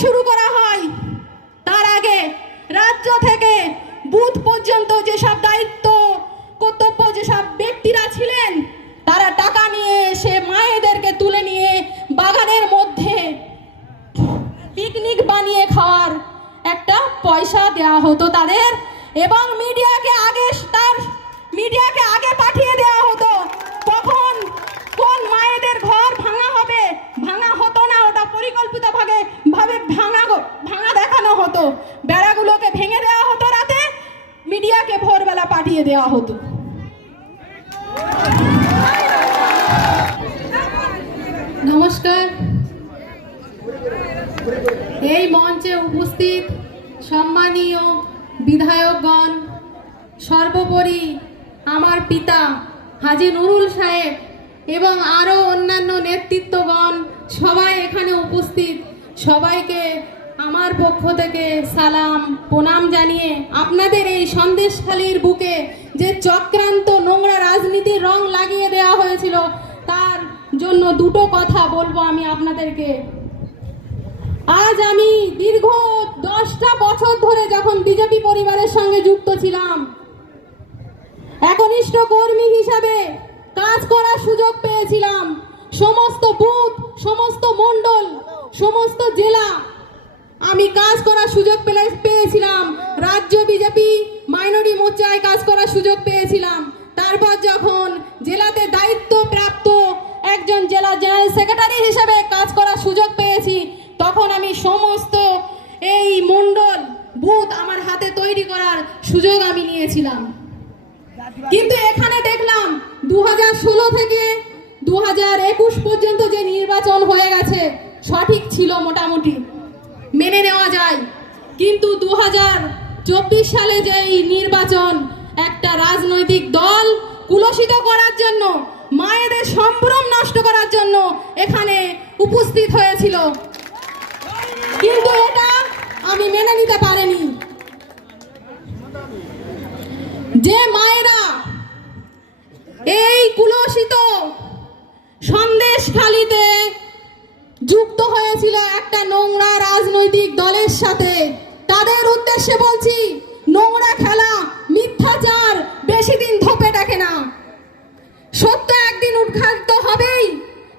শুরু করা হয়। তার আগে রাজ্য থেকে বুথ পর্যন্ত যেসব দায়িত্ব, কর্তব্য যেসব ব্যক্তিরা ছিলেন, তারা টাকা নিয়ে এসে মায়েদেরকে তুলে নিয়ে বাগানের মধ্যে পিকনিক বানিয়ে খাওয়ার একটা পয়সা দেওয়া হতো তাদের। এবং মিডিয়াকে আগে, তার মিডিয়াকে আগে পাঠিয়ে দেওয়া হতো কখন কোন মায়েদের ঘর ভাঙা হবে ভাঙা হতো না ওটা পরিকল্পিত ভাবে ভাবে ভাঙা গো- দেখানো হতো। বেড়াগুলোকে ভেঙে দেওয়া হতো রাতে, মিডিয়াকে ভোরবেলা পাঠিয়ে দেওয়া হতো। নমস্কার। এই মঞ্চে উপস্থিত সম্মানীয় বিধায়কগণ, সর্বোপরি আমার পিতা হাজি নুরুল সাহেব এবং আরও অন্যান্য নেতৃত্বগণ সবাই এখানে উপস্থিত। সবাইকে আমার পক্ষ থেকে সালাম, প্রণাম জানিয়ে আপনাদের এই সন্দেশখালির বুকে যে চক্রান্ত নোংরা রাজনীতির রং লাগিয়ে দেওয়া হয়েছিল, তার জন্য দুটো কথা বলব আমি আপনাদেরকে। আজ আমি দীর্ঘ দশটা বছর ধরে যখন বিজেপি পরিবারের সঙ্গে যুক্ত ছিলাম, একনিষ্ঠ কর্মী হিসাবে কাজ করার সুযোগ পেয়েছিলাম। সমস্ত বুথ, সমস্ত মণ্ডল, সমস্ত জেলা আমি কাজ করার সুযোগ পেলে পেয়েছিলাম। রাজ্য বিজেপি মাইনরি মোর্চায় কাজ করার সুযোগ পেয়েছিলাম। তারপর যখন জেলাতে দায়িত্ব প্রাপ্ত একজন জেলা জেনারেল সেক্রেটারি হিসেবে কাজ করার সুযোগ পেয়েছি, তখন আমি সমস্ত এই মণ্ডল বুথ আমার হাতে তৈরি করার সুযোগ আমি নিয়েছিলাম। কিন্তু এখানে দেখলাম দু হাজার ষোলো থেকে দু হাজার একুশ পর্যন্ত যে নির্বাচন হয়ে গেছে, সঠিক ছিল মোটামুটি। মেনে নেওয়া যায়। কিন্তু দু চব্বিশ সালে যে এই নির্বাচন একটা রাজনৈতিক দল কুলসিত করার জন্য, মায়েদের সম্ভ্রম নষ্ট করার জন্য এখানে উপস্থিত হয়েছিল। কিন্তু এটা আমি মেনে নিতে পারিনি। যে মায়েরা এই কুলসিত সন্দেশখালিতে যুক্ত হয়েছিল একটা রাজনৈতিক দলের সাথে। তাদের উদ্দেশ্যে বলছি নোংরা খেলা মিথ্যাচার বেশি দিন ধোপে ডাকে না সত্য একদিন উদ্ঘাটিত হবেই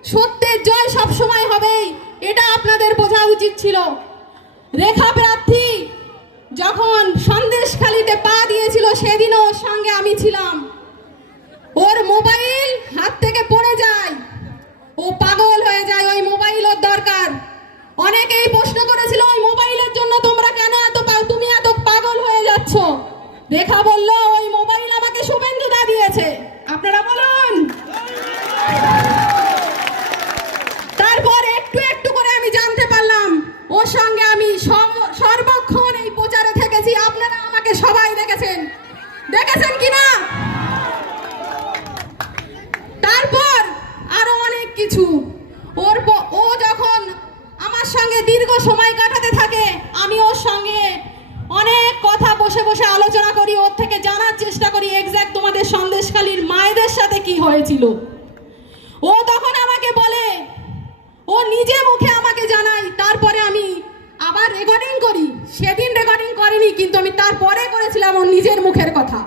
সত্যের জয় সব সময় হবেই এটা আপনাদের বোঝা উচিত ছিল রেখা প্রার্থী যখন সন্দেশখালিতে পা দিয়েছিল সেদিনও ওর সঙ্গে আমি ছিলাম ওর মোবাইল হাত থেকে পড়ে যায় ও পাগল হয়ে যায় ওই মোবাইল ওর দরকার অনেকেই প্রশ্ন করেছিল ওই মোবাইলের জন্য তোমরা কেন এত পা- তুমি এত পাগল হয়ে যাচ্ছ রেখা বলল ওই মোবাইল আমাকে শুভেন্দু দা দিয়েছে আপনারা বলুন তারপর একটু একটু করে আমি জানতে পারলাম ওর সঙ্গে আমি সম- সর্বক্ষণ এই প্রচারে থেকেছি আপনারা আমাকে সবাই দেখেছেন দেখেছেন কিনা তারপর আরও অনেক কিছু ওর প- ও যখন আমার সঙ্গে দীর্ঘ সময় কাটাতে থাকে আমি ওর সঙ্গে অনেক কথা বসে বসে আলোচনা করি ওর থেকে জানার চেষ্টা করি এক্স্যাক্ট তোমাদের সন্দেশখালীর মায়েদের সাথে কি হয়েছিল ও তখন আমাকে বলে ও নিজে মুখে আমাকে জানায় তারপরে আমি আবার রেকর্ডিং করি সেদিন রেকর্ডিং করিনি কিন্তু আমি ওর নিজের মুখের কথা।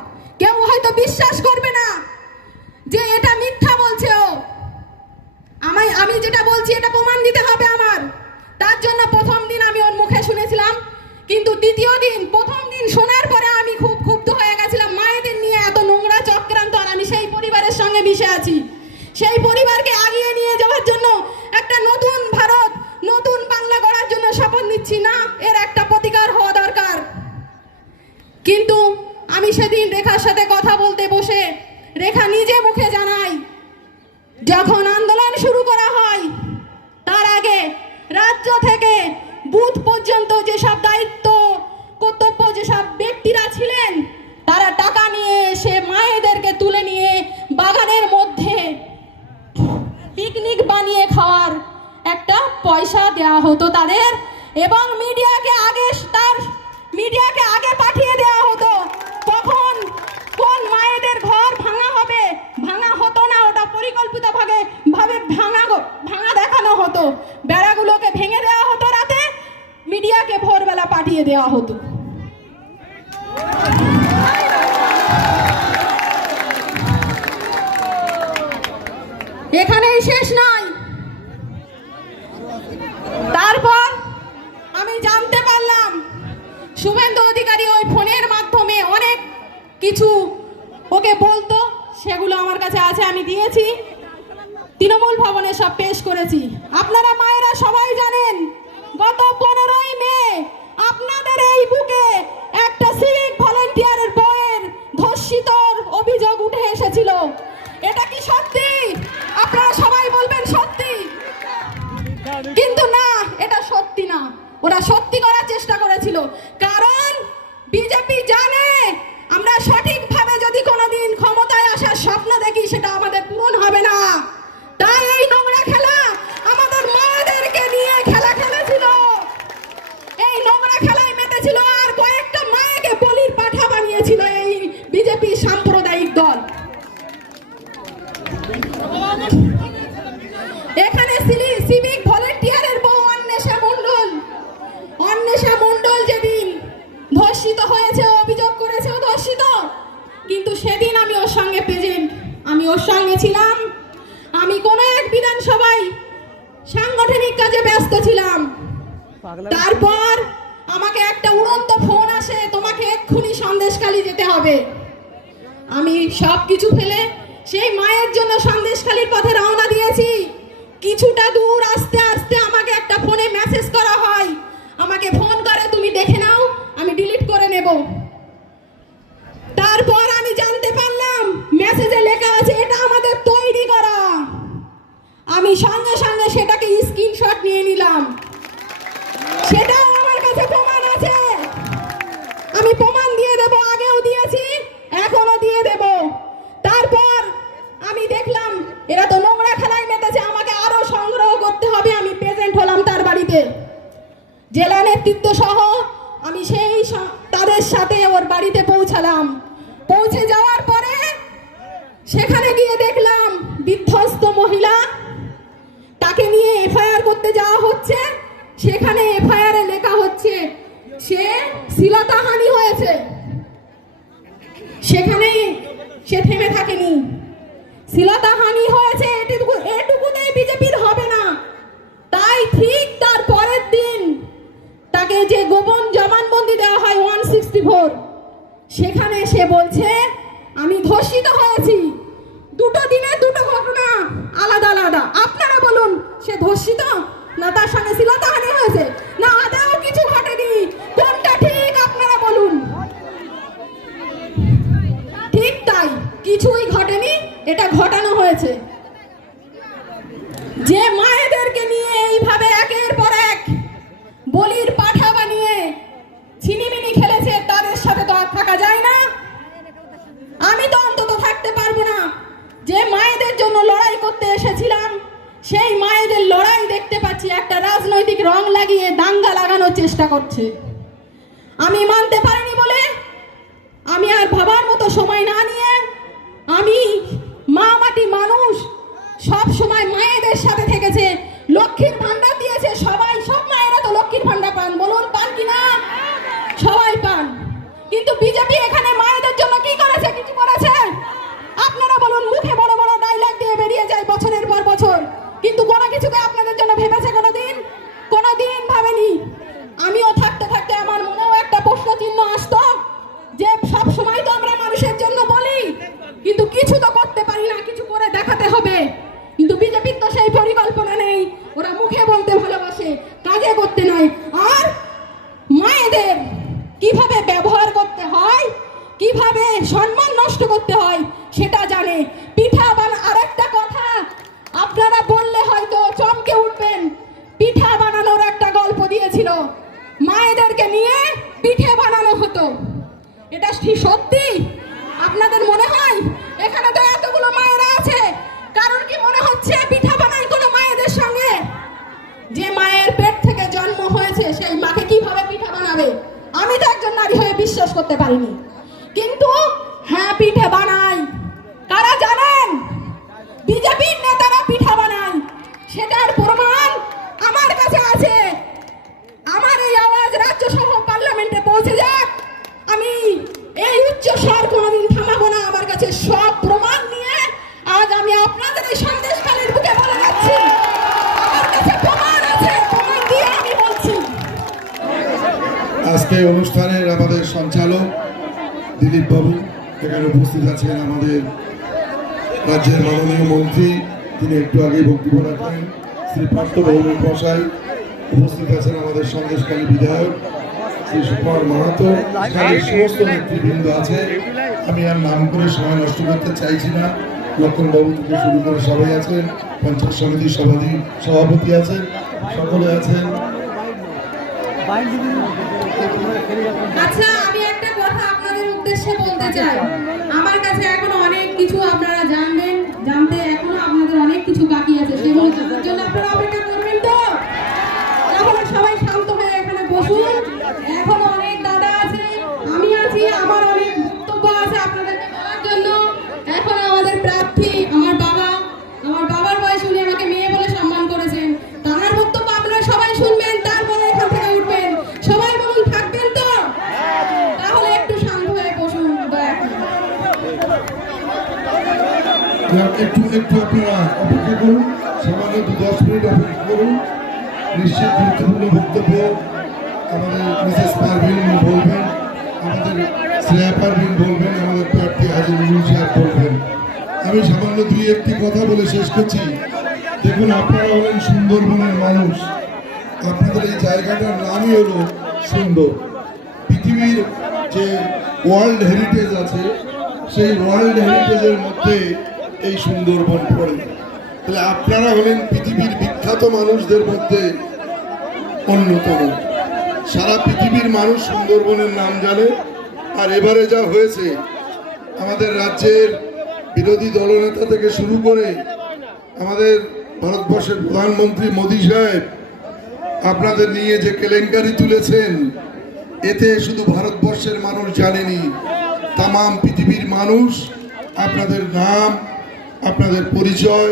রেখা নিজে মুখে জানাই, যখন আন্দোলন শুরু করা হয়, তার আগে রাজ্য থেকে বুথ পর্যন্ত যেসব দায়িত্ব, কর্তব্য যেসব ব্যক্তিরা ছিলেন, তারা টাকা নিয়ে এসে মায়েদেরকে তুলে নিয়ে বাগানের মধ্যে পিকনিক বানিয়ে খাওয়ার একটা পয়সা দেওয়া হতো তাদের এবং মিডিয়াকে আগে, তার মিডিয়াকে আগে পাঠিয়ে দেওয়া হতো ঘর ভাঙা হবে। ভাঙা হতো না, ওটা পরিকল্পিত ভাবে ভাবে ভাঙা ভাঙা দেখানো হতো। বেড়াগুলোকে ভেঙে দেওয়া হতো রাতে, মিডিয়াকে ভোরবেলা পাঠিয়ে দেওয়া হতো। এখানেই শেষ নয় তারপর আমি জানতে পারলাম শুভেন্দু অধিকারী ওই ফোনের মাধ্যমে অনেক কিছু ওকে বলতো সেগুলো আমার কাছে আছে আমি দিয়েছি। তৃণমূল ভবনে সব পেশ করেছি। আপনারা মায়েরা সবাই জানেন, গত পনেরোই মে আপনাদের এই বুকে একটা সিভিক ভলেন্টিয়ারের বইয়ের ধর্ষিতর অভিযোগ উঠে এসেছিল। এটা কি সত্যি? আপনারা সবাই বলবেন সত্যি। কিন্তু না, এটা সত্যি না। ওরা সত্যি করার চেষ্টা করেছিল। কারণ বিজেপি জানে, আমরা সঠিকভাবে যদি কোনোদিন ক্ষমতায় আসার স্বপ্ন দেখি, সেটা আমাদের পূরণ হবে না। তাই এই নোংরা খেলা আমাদের মায়েদেরকে নিয়ে খেলা খেলেছিল এই নোংরা খেলায় মেতেছিল আর কয়েকটা মায়েকে বলির পাঠা বানিয়েছিল এই বিজেপি সাম্প্রদায়িক দল এখানে সিলি- সিভিক ভলেন্টিয়ারের বউ অন্বেষা মণ্ডল অন্বেষা মণ্ডল যেদিন ধর্ষিত হয়েছে অভিযোগ করেছে ও ধর্ষিত কিন্তু সেদিন আমি ওর সঙ্গে প্রেজেন্ট আমি ওর সঙ্গে ছিলাম আমি কোন এক বিধানসভায় সাংগঠনিক কাজে ব্যস্ত ছিলাম তারপর আমাকে একটা উড়ন্ত ফোন আসে, তোমাকে এক্ষুনি সন্দেশখালি যেতে হবে। আমি সব কিছু ফেলে সেই মায়ের জন্য সন্দেশখালির পথে রওনা দিয়েছি। কিছুটা দূর আস্তে আস্তে আমাকে একটা ফোনে মেসেজ করা হয়। আমাকে ফোন করে, তুমি দেখে নাও, আমি ডিলিট করে নেব। সেখানে এফআইআর এ লেখা হচ্ছে, সে শিলতাহানি হয়েছে। সেখানেই সে থেমে থাকেনি। শিলতাহানি হয়েছে, এটুকু এটুকুতেই বিজেপির হবে না। তাই ঠিক তার পরের দিন তাকে যে গোপন জবানবন্দি দেওয়া হয় ওয়ান সিক্সটি ফোর, সেখানে সে বলছে, আমি ধর্ষিত হয়েছি। দুটো দিনে দুটো ঘটনা আলাদা আলাদা। আপনারা বলুন, সে ধর্ষিত না তার সঙ্গে শিলতাহানি হয়েছে। না, আদেও কিছু ঘটেনি। কোনটা ঠিক আপনারা বলুন। ঠিক তাই, কিছুই ঘটেনি, এটা ঘটানো হয়েছে। চেষ্টা করছে। নিয়ে পিঠে বানানো হতো। এটা কি সত্যি? আপনাদের মনে হয়? এখানে তো এতগুলো মায়েরা আছে। কারণ কি মনে হচ্ছে পিঠা বানায় কোনো মায়েদের সঙ্গে? যে মায়ের পেট থেকে জন্ম হয়েছে, সেই মাকে কীভাবে পিঠা বানাবে? আমি তো একজন নারী হয়ে বিশ্বাস করতে পারিনি। কিন্তু হ্যাঁ পিঠে বানাই। কারা জানেন? বিজেপির নেতারা পিঠা বানায়। সেটার প্রমাণ আমার কাছে আছে। আজকে অনুষ্ঠানের আমাদের সঞ্চালক দিলীপ বাবু, এখানে উপস্থিত আছেন আমাদের রাজ্যের মাননীয় মন্ত্রী। তিনি একটু আগে বক্তব্য রাখেন। শ্রী পার্থ ভৌমিক মশাই উপস্থিত আছেন আমাদের সন্দেশকালী বিধায়ক, শ্রী সুকুমার মাহাতো। এখানে সমস্ত নেতৃবৃন্দ আছে। আমি আর নাম করে সময় নষ্ট করতে চাইছি না। লক্ষণ বাবু থেকে শুরু করে সবাই আছেন, পঞ্চায়েত সমিতির সভাপতি সভাপতি আছেন, সকলে আছেন। আচ্ছা আমি একটা কথা আপনাদের উদ্দেশ্যে বলতে চাই। আমার কাছে এখনও অনেক কিছু আপনারা জানবেন জানতে এখনও আপনাদের অনেক কিছু বাকি আছে। সেগুলো জানার জন্য আপনারা একটু একটু আপনারা অপেক্ষা করুন। সামান্য দু দশ মিনিট অপেক্ষা করুন। নিশ্চিত গুরুত্বপূর্ণ বক্তব্য আমাদের মিসেস পারভিন বলবেন, আমাদের শ্রেয়া পারভিন বলবেন, আমাদের প্রার্থী হাজির সাহেব বলবেন। আমি সামান্য দুই, একটি কথা বলে শেষ করছি। দেখুন, আপনারা হলেন সুন্দরবনের মানুষ। আপনাদের এই জায়গাটার নামই হলো সুন্দর। পৃথিবীর যে ওয়ার্ল্ড হেরিটেজ আছে, সেই ওয়ার্ল্ড হেরিটেজের মধ্যে এই সুন্দরবন পড়ে। তাহলে আপনারা হলেন পৃথিবীর বিখ্যাত মানুষদের মধ্যে অন্যতম। সারা পৃথিবীর মানুষ সুন্দরবনের নাম জানে। আর এবারে যা হয়েছে, আমাদের রাজ্যের বিরোধী দলনেতা থেকে শুরু করে আমাদের ভারতবর্ষের প্রধানমন্ত্রী মোদী সাহেব আপনাদের নিয়ে যে কেলেঙ্কারি তুলেছেন, এতে শুধু ভারতবর্ষের মানুষ জানেনি তাম পৃথিবীর মানুষ আপনাদের নাম আপনাদের পরিচয়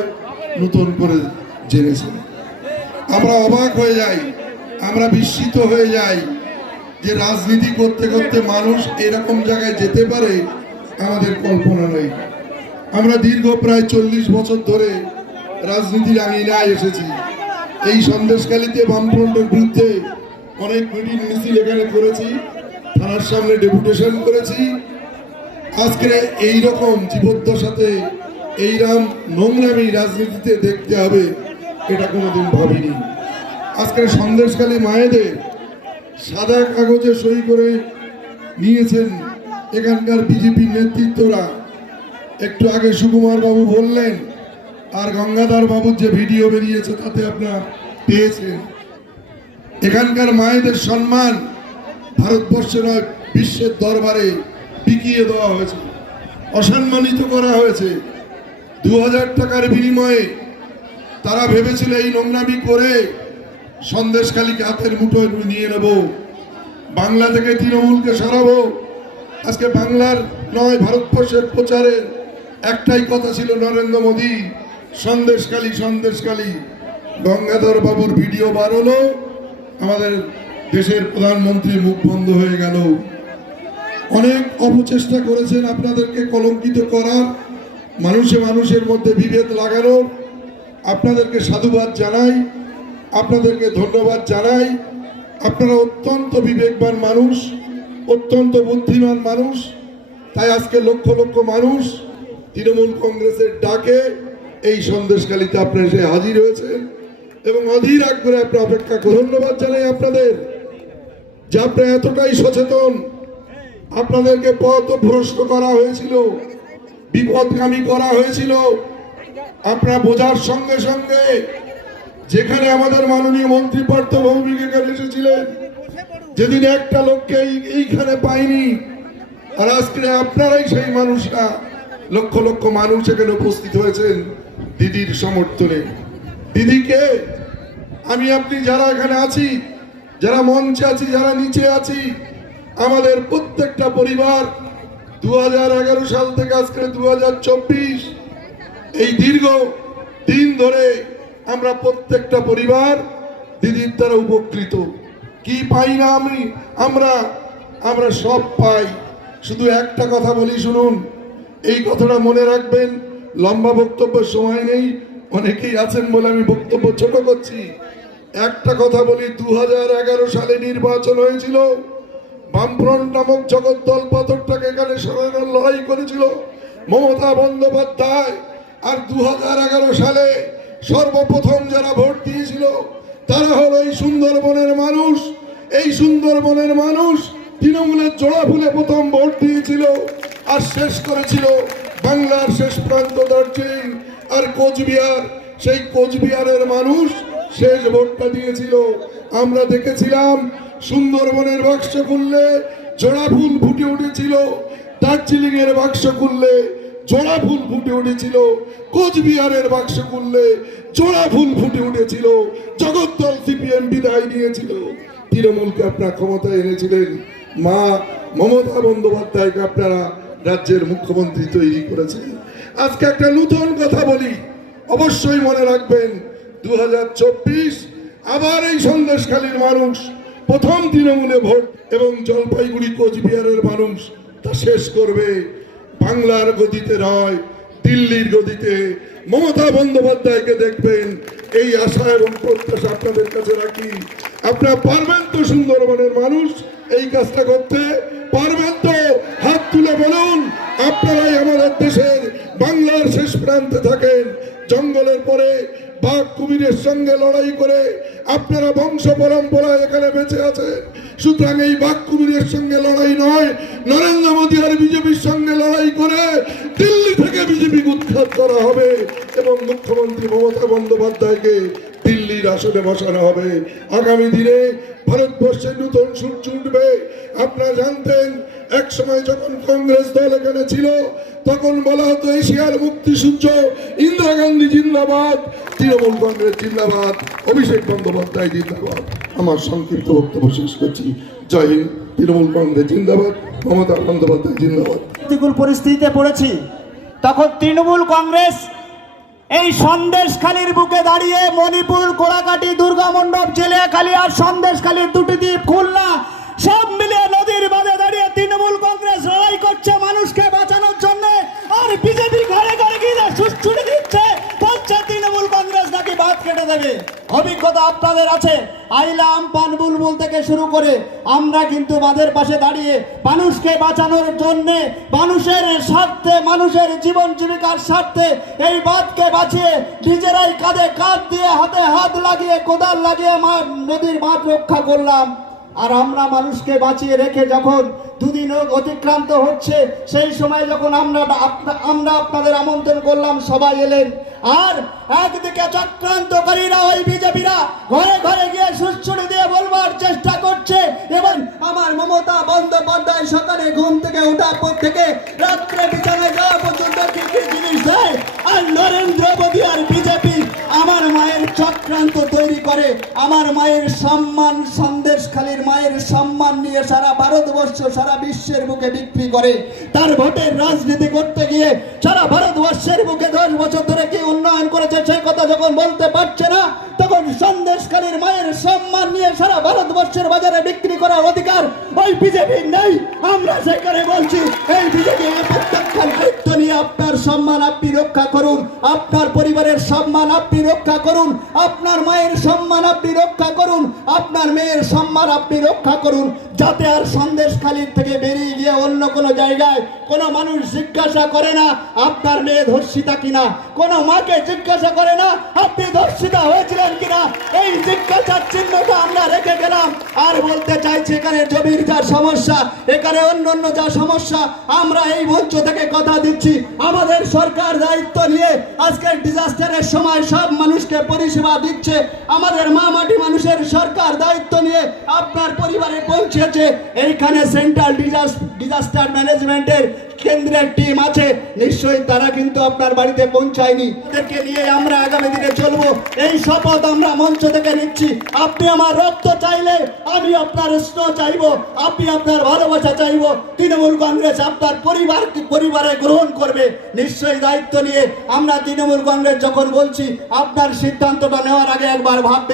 নতুন করে জেনেছেন। আমরা অবাক হয়ে যাই, আমরা বিস্মিত হয়ে যাই যে রাজনীতি করতে করতে মানুষ এরকম জায়গায় যেতে পারে আমাদের কল্পনা নেই। আমরা দীর্ঘ প্রায় চল্লিশ বছর ধরে রাজনীতির আঙিনায় এসেছি। এই সন্দেশকালীতে বামফ্রন্টের বিরুদ্ধে অনেক মিটিং মিছিল এখানে করেছি, থানার সামনে ডেপুটেশন করেছি। আজকে এই রকম জীবদ্দশাতে এইরকম নোংরামি রাজনীতিতে দেখতে হবে, এটা কোনোদিন ভাবিনি। আজকের সন্দেশকালী মায়েদের সাদা কাগজে সই করে নিয়েছেন এখানকার বিজেপির নেতৃত্বরা। একটু আগে সুকুমার বাবু বললেন, আর গঙ্গাধর বাবুর যে ভিডিও বেরিয়েছে তাতে আপনারা পেয়েছেন। এখানকার মায়েদের সম্মান ভারতবর্ষে নয়, বিশ্বের দরবারে বিকিয়ে দেওয়া হয়েছে, অসম্মানিত করা হয়েছে। দু হাজার টাকার বিনিময়ে তারা ভেবেছিল এই নোংরামি করে সন্দেশখালীকে হাতের মুঠোয় নিয়ে নেব। বাংলা থেকে তৃণমূলকে সরাবো। আজকে বাংলার নয়, ভারতবর্ষের প্রচারের একটাই কথা ছিল নরেন্দ্র মোদী সন্দেশকালী সন্দেশকালী গঙ্গাধর বাবুর ভিডিও বার আমাদের দেশের প্রধানমন্ত্রী মুখ বন্ধ হয়ে গেল। অনেক অপচেষ্টা করেছেন আপনাদেরকে কলঙ্কিত করার। মানুষে মানুষের মধ্যে বিভেদ লাগানোর আপনাদেরকে সাধুবাদ জানাই, আপনাদেরকে ধন্যবাদ জানাই। আপনারা অত্যন্ত বিবেকবান মানুষ, অত্যন্ত বুদ্ধিমান মানুষ, তাই আজকে লক্ষ লক্ষ মানুষ তৃণমূল কংগ্রেসের ডাকে এই সন্দেশকালীতে আপনারা এসে হাজির হয়েছেন এবং অধীর আগ্রহে আপনার অপেক্ষা করে ধন্যবাদ জানাই আপনাদের যে আপনারা এতটাই সচেতন। আপনাদেরকে পথ ভ্রষ্ট করা হয়েছিল। বিপদগামী করা হয়েছিল। আপনারা বোঝার সঙ্গে সঙ্গে যেখানে আমাদের মাননীয় মন্ত্রী পার্থ ভৌমিক এসেছিলেন, যেদিন একটা লোককে এই- এইখানে পাইনি। আর আজকে আপনারাই সেই মানুষরা, লক্ষ লক্ষ মানুষ এখানে উপস্থিত হয়েছেন দিদির সমর্থনে। দিদিকে আমি আপনি যারা এখানে আছি, যারা মঞ্চে আছি, যারা নিচে আছি, আমাদের প্রত্যেকটা পরিবার দু হাজার এগারো সাল থেকে আজকে দু হাজার চব্বিশ। এই দীর্ঘ দিন ধরে আমরা প্রত্যেকটা পরিবার দিদির দ্বারা উপকৃত। কি পাই না আমি? আমরা আমরা সব পাই। শুধু একটা কথা বলি, শুনুন। এই কথাটা মনে রাখবেন, লম্বা বক্তব্যের সময় নেই, অনেকেই আছেন বলে আমি বক্তব্য ছোট করছি। একটা কথা বলি দু হাজার এগারো সালে নির্বাচন হয়েছিল। বামফ্রন্ট নামক জগদ্দল পাথরটাকে এখানে সরানোর লড়াই করেছিল মমতা বন্দ্যোপাধ্যায়। আর দু হাজার এগারো সালে সর্বপ্রথম যারা ভোট দিয়েছিল, তারা হলো এই সুন্দরবনের মানুষ। এই সুন্দরবনের মানুষ তৃণমূলের জোড়া ফুলে প্রথম ভোট দিয়েছিল আর শেষ করেছিল বাংলার শেষ প্রান্ত দার্জিলিং। আর কোচবিহার, সেই কোচবিহারের মানুষ শেষ ভোটটা দিয়েছিল। আমরা দেখেছিলাম সুন্দরবনের বাক্স খুললে জোড়া ফুল ফুটে উঠেছিল। দার্জিলিং এর বাক্স খুললে জোড়া ফুল ফুটে উঠেছিল। কোচবিহারের বাক্স খুললে জোড়া ফুল ফুটে উঠেছিল। জগদ্দল সিপিএম বিদায় নিয়েছিল। তৃণমূলকে আপনার ক্ষমতায় এনেছিলেন। মা মমতা বন্দ্যোপাধ্যায়কে আপনারা রাজ্যের মুখ্যমন্ত্রী তৈরি করেছেন। আজকে একটা নতুন কথা বলি। অবশ্যই মনে রাখবেন দু হাজার চব্বিশ আবার এই সন্দেশখালীর মানুষ প্রথম তৃণমূলে ভোট এবং জলপাইগুড়ি, কোচবিহারের মানুষ তা শেষ করবে। বাংলার গদিতে নয় দিল্লির গদিতে। মমতা বন্দ্যোপাধ্যায়কে দেখবেন, এই আশা এবং প্রত্যাশা আপনাদের কাছে রাখি। আপনারা পারবেন তো, সুন্দরবনের মানুষ, এই কাজটা করতে। পারবেন তো, হাত তুলে বলুন, আপনারাই আমাদের দেশের বাংলার শেষ প্রান্তে থাকেন। জঙ্গলের পরে বাঘ কুমিরের সঙ্গে লড়াই করে আপনারা বংশ পরম্পরা এখানে বেঁচে আছেন সুতরাং এই বাঘ কুমিরের সঙ্গে লড়াই নয়, নরেন্দ্র মোদী আর বিজেপির সঙ্গে লড়াই করে দিল্লি থেকে বিজেপি উৎখাত করা হবে এবং মুখ্যমন্ত্রী মমতা বন্দ্যোপাধ্যায়কে দিল্লির আসনে বসানো হবে। আগামী দিনে ভারতবর্ষে নতুন সূর্য উঠবে আপনারা জানতেন এক সময় যখন কংগ্রেস দল এখানে ছিল, তখন বলা হতো এশিয়ার মুক্তি সূর্য ইন্দিরা গান্ধী জিন্দাবাদ, তৃণমূল কংগ্রেস জিন্দাবাদ, অভিষেক বন্দ্যোপাধ্যায় জিন্দাবাদ। আমার সংক্ষিপ্ত বক্তব্য শেষ করছি। জয় হিন্দ, তৃণমূল কংগ্রেস জিন্দাবাদ, মমতা বন্দ্যোপাধ্যায় জিন্দাবাদ। প্রতিকূল পরিস্থিতিতে পড়েছি, তখন তৃণমূল কংগ্রেস এই সন্দেশখালীর বুকে দাঁড়িয়ে মণিপুর কোড়াকাটি দুর্গা মণ্ডপ জেলে খালি আর সন্দেশখালীর দুটি দ্বীপ খুলনা, সব মিলিয়ে দেবে অভিজ্ঞতা আপনাদের আছে। আইলাম পান বুলবুল থেকে শুরু করে আমরা কিন্তু বাঁধের পাশে দাঁড়িয়ে মানুষকে বাঁচানোর জন্য, মানুষের স্বার্থে, মানুষের জীবন জীবিকার স্বার্থে এই বাঁধকে বাঁচিয়ে নিজেরাই কাঁধে কাঁধ দিয়ে হাতে হাত লাগিয়ে, কোদাল লাগিয়ে মা- নদীর বাঁধ রক্ষা করলাম। আর আমরা মানুষকে বাঁচিয়ে রেখে যখন দুদিন অতিক্রান্ত হচ্ছে, সেই সময় যখন আমরা আমরা আপনাদের আমন্ত্রণ করলাম, সবাই এলেন। আর একদিকে চক্রান্তকারীরা ওই বিজেপিরা ঘরে ঘরে গিয়ে সুচ্ছুড়ি দিয়ে বলবার চেষ্টা করছে। এবং আমার মমতা বন্দ্যোপাধ্যায় সকালে ঘুম থেকে ওঠার পর থেকে রাত্রে বিছানায় যাওয়া পর্যন্ত কি কি জিনিস দেয়? আর নরেন্দ্র মোদী আর বিজেপি আমার মায়ের চক্রান্ত তৈরি করে, আমার মায়ের সম্মান সন্দেশখালীর মায়ের সম্মান নিয়ে সারা ভারতবর্ষ, সারা বিশ্বের বুকে বিক্রি করে। তার ভোটের রাজনীতি করতে গিয়ে সারা ভারতবর্ষের বুকে দশ বছর ধরে কি উন্নয়ন করেছে সেই কথা যখন বলতে পারছে না, তখন সন্দেশকারীর মায়ের সম্মান নিয়ে সারা ভারতবর্ষের বাজারে বিক্রি করার অধিকার ওই বিজেপির নেই। আমরা সেখানে বলছি, এই বিজেপি প্রত্যাখ্যান দায়িত্ব নিয়ে আপনার সম্মান আপনি রক্ষা করুন, আপনার পরিবারের সম্মান আপনি রক্ষা করুন। আপনার মায়ের সম্মান আপনি রক্ষা করুন। আপনার মেয়ের সম্মান আপনি রক্ষা করুন। যাতে আর সন্দেশখালীর থেকে বেরিয়ে গিয়ে অন্য কোনো জায়গায় কোনো মানুষ জিজ্ঞাসা করে না, আপনার মেয়ে ধর্ষিতা কিনা? কোনো মাকে জিজ্ঞাসা করে না, আপনি ধর্ষিতা হয়েছিলেন কিনা? এই জিজ্ঞাসার চিহ্নটা আমরা রেখে গেলাম। আর বলতে চাইছি, এখানে জমির যা সমস্যা, এখানে অন্য অন্য যা সমস্যা, আমরা এই মঞ্চ থেকে কথা দিচ্ছি। আমাদের সরকার দায়িত্ব নিয়ে আজকের ডিজাস্টারের সময় সব মানুষকে পরিষেবা দিচ্ছে। আমাদের মা মাটি মানুষের সরকার দায়িত্ব নিয়ে আপনার পরিবারে পৌঁছেছে এইখানে সেন্ট্রাল ডিজাস্টার ম্যানেজমেন্টের কেন্দ্রের টিম আছে। নিশ্চয়ই তারা কিন্তু আপনার বাড়িতে পৌঁছায়নি। তাদেরকে নিয়ে আমরা আগামী দিনে চলবো। এই শপথ আমরা মঞ্চ থেকে নিচ্ছি। আপনি আমার রক্ত চাইলে আমি আপনার স্নেহ চাইব। আপনি আপনার ভালোবাসা চাইব। তৃণমূল কংগ্রেস আপনার পরিবার, পরিবারে গ্রহণ করবে। নিশ্চয়ই দায়িত্ব নিয়ে আমরা তৃণমূল কংগ্রেস যখন বলছি, আপনার সিদ্ধান্তটা নেওয়ার আগে একবার ভাববে।